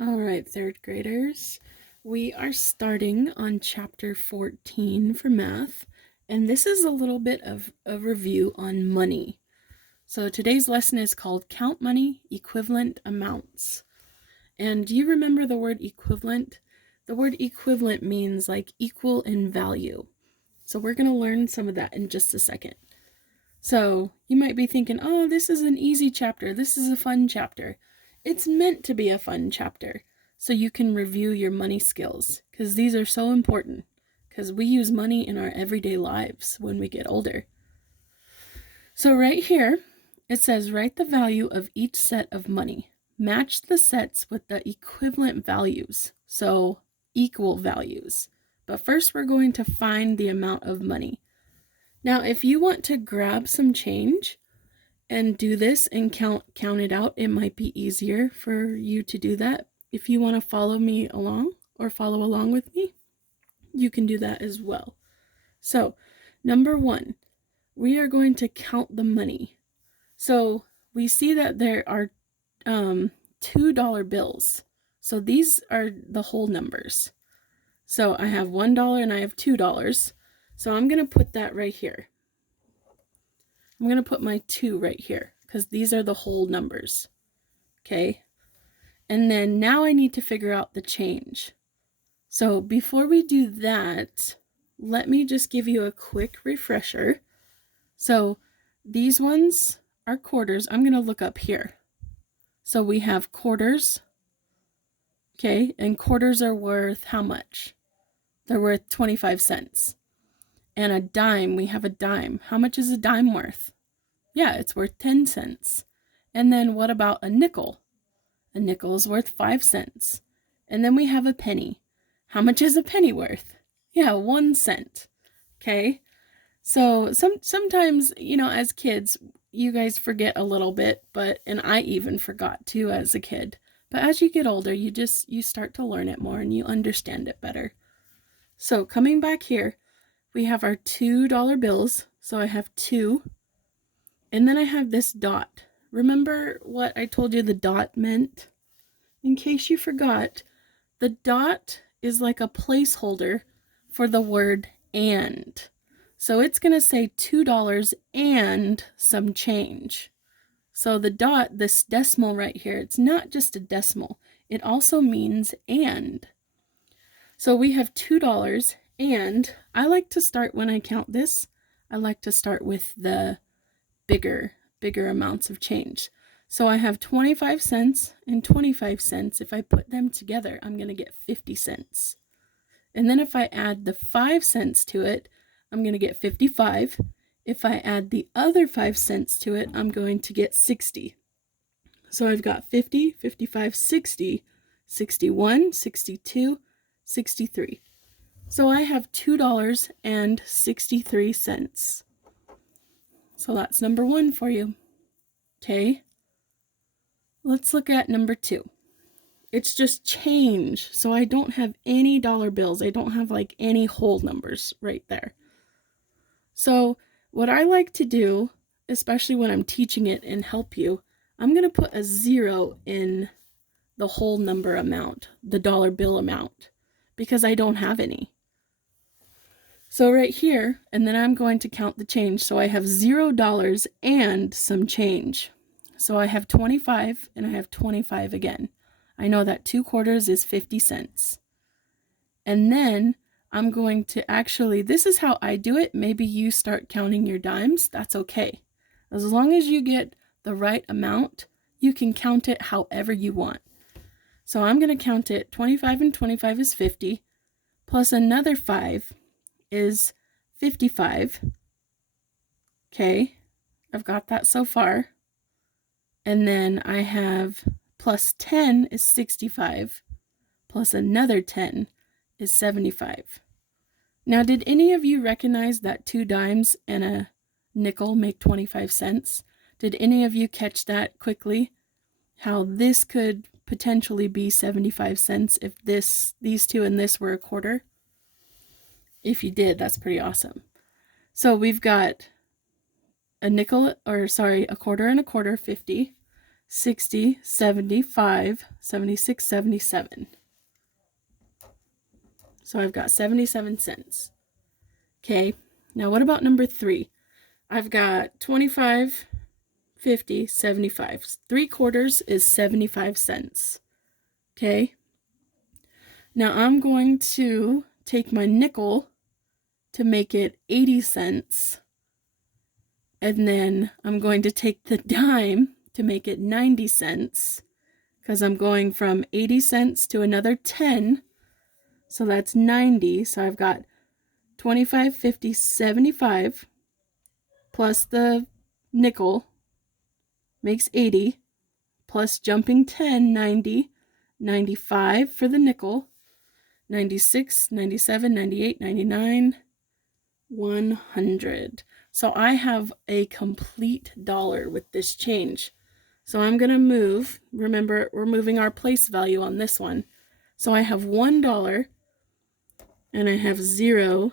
All right, third graders, we are starting on chapter 14 for math, and this is a little bit of a review on money. So today's lesson is called Count Money Equivalent Amounts. And do you remember the word equivalent? The word equivalent means like equal in value. So we're going to learn some of that in just a second. So you might be thinking, oh, this is an easy chapter. This is a fun chapter. It's meant to be a fun chapter so you can review your money skills because these are so important because we use money in our everyday lives when we get older. So right here, it says write the value of each set of money. Match the sets with the equivalent values, so equal values. But first we're going to find the amount of money. Now, if you want to grab some change and do this and count it out, it might be easier for you to do that. If you want to follow me along or follow along with me, you can do that as well. So, number 1, we are going to count the money. So, we see that there are $2 bills. So, these are the whole numbers. So, I have $1 and I have $2. So, I'm going to put that right here. I'm going to put my 2 right here because these are the whole numbers. Okay. And then now I need to figure out the change. So before we do that, let me just give you a quick refresher. So these ones are quarters. I'm going to look up here. So we have quarters. Okay. And quarters are worth how much? They're worth 25 cents. And a dime, we have a dime. How much is a dime worth? Yeah, it's worth 10 cents. And then what about a nickel? A nickel is worth 5 cents. And then we have a penny. How much is a penny worth? Yeah, 1 cent. Okay? So sometimes, as kids, you guys forget a little bit, and I even forgot too as a kid. But as you get older, you start to learn it more and you understand it better. So coming back here, we have our $2 bills. So I have 2. And then I have this dot. Remember what I told you the dot meant? In case you forgot, the dot is like a placeholder for the word and. So it's going to say $2 and some change. So the dot, this decimal right here, it's not just a decimal. It also means and. So we have $2 and I like to start when I count this, I like to start with the bigger amounts of change. So I have 25 cents and 25 cents. If I put them together, I'm going to get 50 cents. And then if I add the 5 cents to it, I'm going to get 55. If I add the other 5 cents to it, I'm going to get 60. So I've got 50, 55, 60, 61, 62, 63. So I have $2.63. So that's number 1 for you. Okay. Let's look at number 2. It's just change. So I don't have any dollar bills. I don't have like any whole numbers right there. So what I like to do, especially when I'm teaching it and help you, I'm going to put a 0 in the whole number amount, the dollar bill amount, because I don't have any. So right here, and then I'm going to count the change. So I have $0 and some change. So I have 25 and I have 25 again. I know that 2 quarters is 50 cents. And then I'm going to actually, this is how I do it. Maybe you start counting your dimes. That's okay. As long as you get the right amount, you can count it however you want. So I'm going to count it. 25 and 25 is 50, plus another 5 is 55. Okay, I've got that so far. And then I have plus 10 is 65, plus another 10 is 75. Now, did any of you recognize that 2 dimes and a nickel make 25 cents? Did any of you catch that quickly? How this could potentially be 75 cents if these 2 and this were a quarter? If you did, that's pretty awesome. So we've got a quarter and a quarter, 50. 60, 75, 76, 77. So I've got 77 cents. Okay, now what about number 3? I've got 25, 50, 75. 3/4 is 75 cents. Okay, now I'm going to take my nickel to make it 80 cents. And then I'm going to take the dime to make it 90 cents. Because I'm going from 80 cents to another 10. So that's 90. So I've got 25, 50, 75 plus the nickel makes 80, plus jumping 10, 90, 95 for the nickel, 96, 97, 98, 99, 100. So I have a complete dollar with this change. So I'm going to move, remember we're moving our place value on this one. So I have $1 and I have 0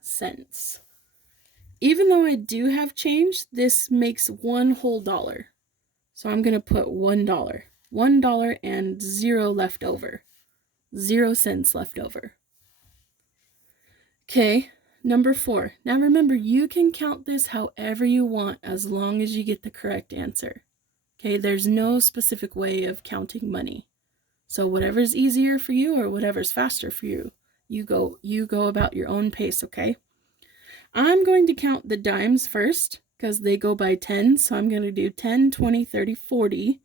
cents. Even though I do have change, this makes one whole dollar. So I'm going to put $1. $1 and 0 left over. 0 cents left over. Okay, number 4. Now remember, you can count this however you want as long as you get the correct answer. Okay, there's no specific way of counting money. So whatever's easier for you or whatever's faster for you, you go about your own pace, okay? I'm going to count the dimes first because they go by 10. So I'm going to do 10, 20, 30, 40,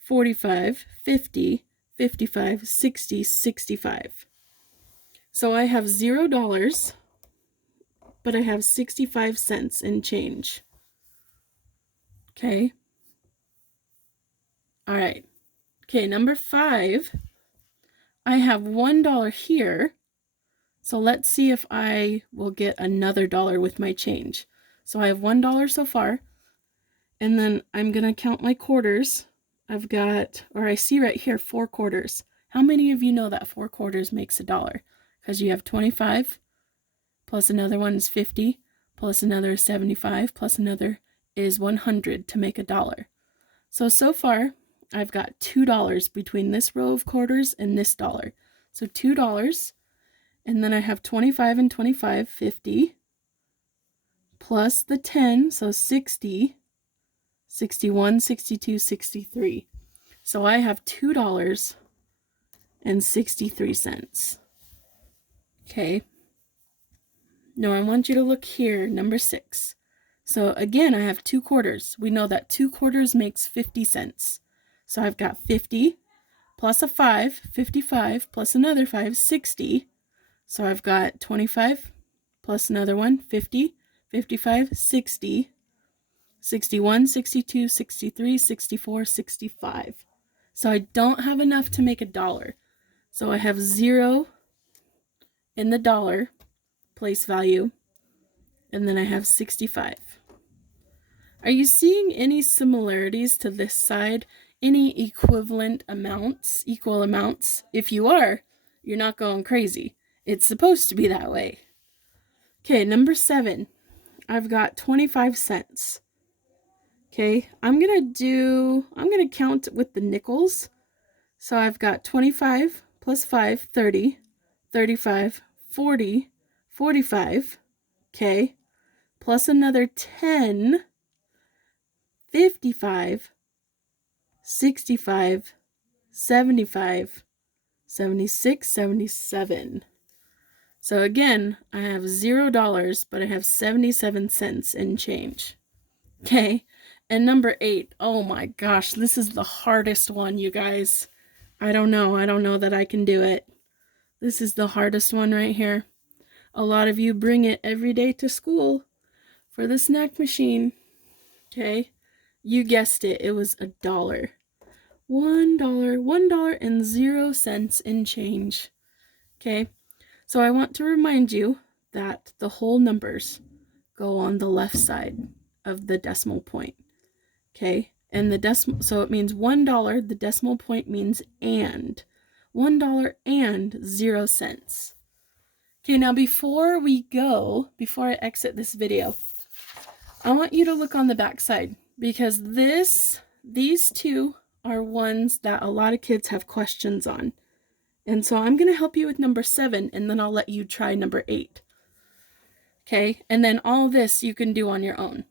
45, 50, 55, 60, 65. So I have $0, but I have 65 cents in change. Okay. All right. Okay, number 5. I have $1 here. So let's see if I will get another dollar with my change. So I have $1 so far. And then I'm going to count my quarters. I've got, or I see right here, 4 quarters. How many of you know that 4 quarters makes $1? Because you have 25, plus another one is 50, plus another is 75, plus another is 100 to make $1. So far, I've got $2 between this row of quarters and this dollar. So $2, and then I have 25 and 25, 50, plus the 10, so 60, 61, 62, 63. So I have $2.63. Okay. Now I want you to look here, number 6. So again, I have 2 quarters. We know that 2 quarters makes 50 cents. So I've got 50 plus a 5, 55 plus another 5, 60. So I've got 25 plus another one, 50, 55, 60, 61, 62, 63, 64, 65. So I don't have enough to make $1. So I have 0 in the dollar place value, and then I have 65. Are you seeing any similarities to this side? Any equivalent amounts, equal amounts? If you are, you're not going crazy. It's supposed to be that way. Okay, number 7. I've got 25 cents. Okay, I'm going to count with the nickels. So I've got 25 plus 5, 30, 35, 40, 45, okay, plus another 10, 55, 65, 75, 76, 77. So again, I have $0, but I have 77 cents in change. Okay, and number 8, oh my gosh, this is the hardest one, you guys. I don't know that I can do it. This is the hardest one right here. A lot of you bring it every day to school for the snack machine. Okay, you guessed it, it was $1. $1 and 0 cents in change. Okay, so I want to remind you that the whole numbers go on the left side of the decimal point. Okay, and the decimal, so it means $1, the decimal point means and. $1 and 0 cents. Okay, now before I exit this video, I want you to look on the back side, because this these two are ones that a lot of kids have questions on. And so I'm going to help you with number 7, and then I'll let you try number 8. Okay, and then all this you can do on your own.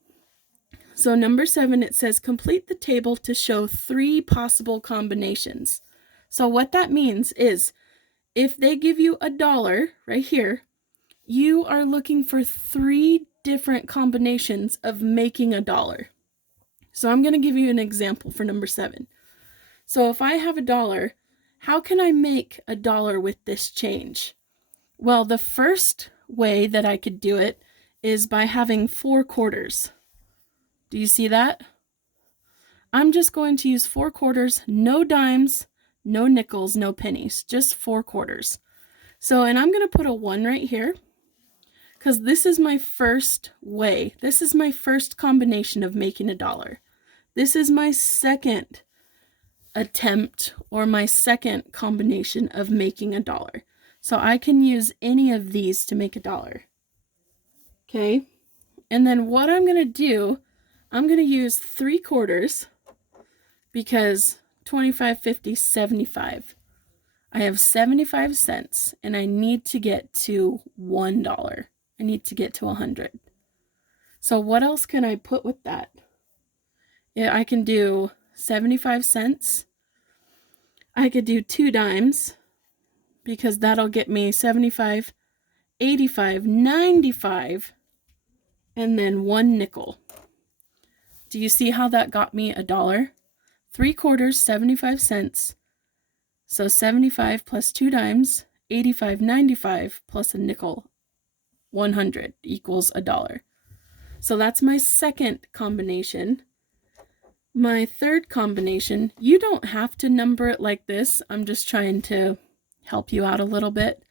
So number 7, it says complete the table to show 3 possible combinations. So what that means is if they give you $1 right here, you are looking for 3 different combinations of making $1. So I'm going to give you an example for number 7. So if I have $1, how can I make $1 with this change? Well, the first way that I could do it is by having 4 quarters. Do you see that? I'm just going to use 4 quarters, no dimes, no nickels, no pennies, just 4 quarters. So, and I'm going to put a 1 right here because this is my first way. This is my first combination of making $1. This is my second attempt or my second combination of making $1. So I can use any of these to make $1. Okay, and then what I'm going to do, I'm going to use 3 quarters because 25, 50, 75. I have 75 cents and I need to get to $1. I need to get to 100. So what else can I put with that? Yeah, I can do 75 cents. I could do 2 dimes because that'll get me 75, 85, 95, and then 1 nickel. Do you see how that got me $1? 3 quarters, 75 cents. So 75 plus 2 dimes, 85, 95 plus a nickel, 100 equals $1. So that's my second combination. My third combination, you don't have to number it like this. I'm just trying to help you out a little bit.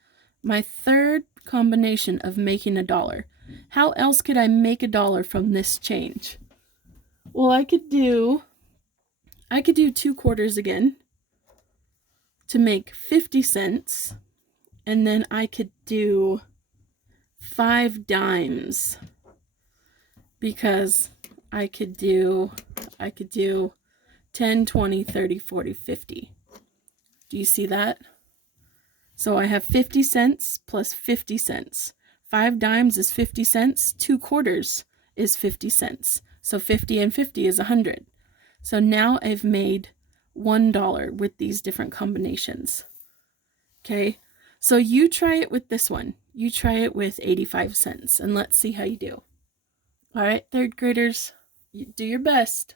My third combination of making $1. How else could I make $1 from this change? Well, I could do 2 quarters again to make 50 cents. And then I could do 5 dimes because I could do 10, 20, 30, 40, 50. Do you see that? So I have 50 cents plus 50 cents. 5 dimes is 50 cents. 2 quarters is 50 cents. So 50 and 50 is 100. So now I've made $1 with these different combinations. Okay, so you try it with this one. You try it with 85 cents and let's see how you do. All right, third graders, you do your best.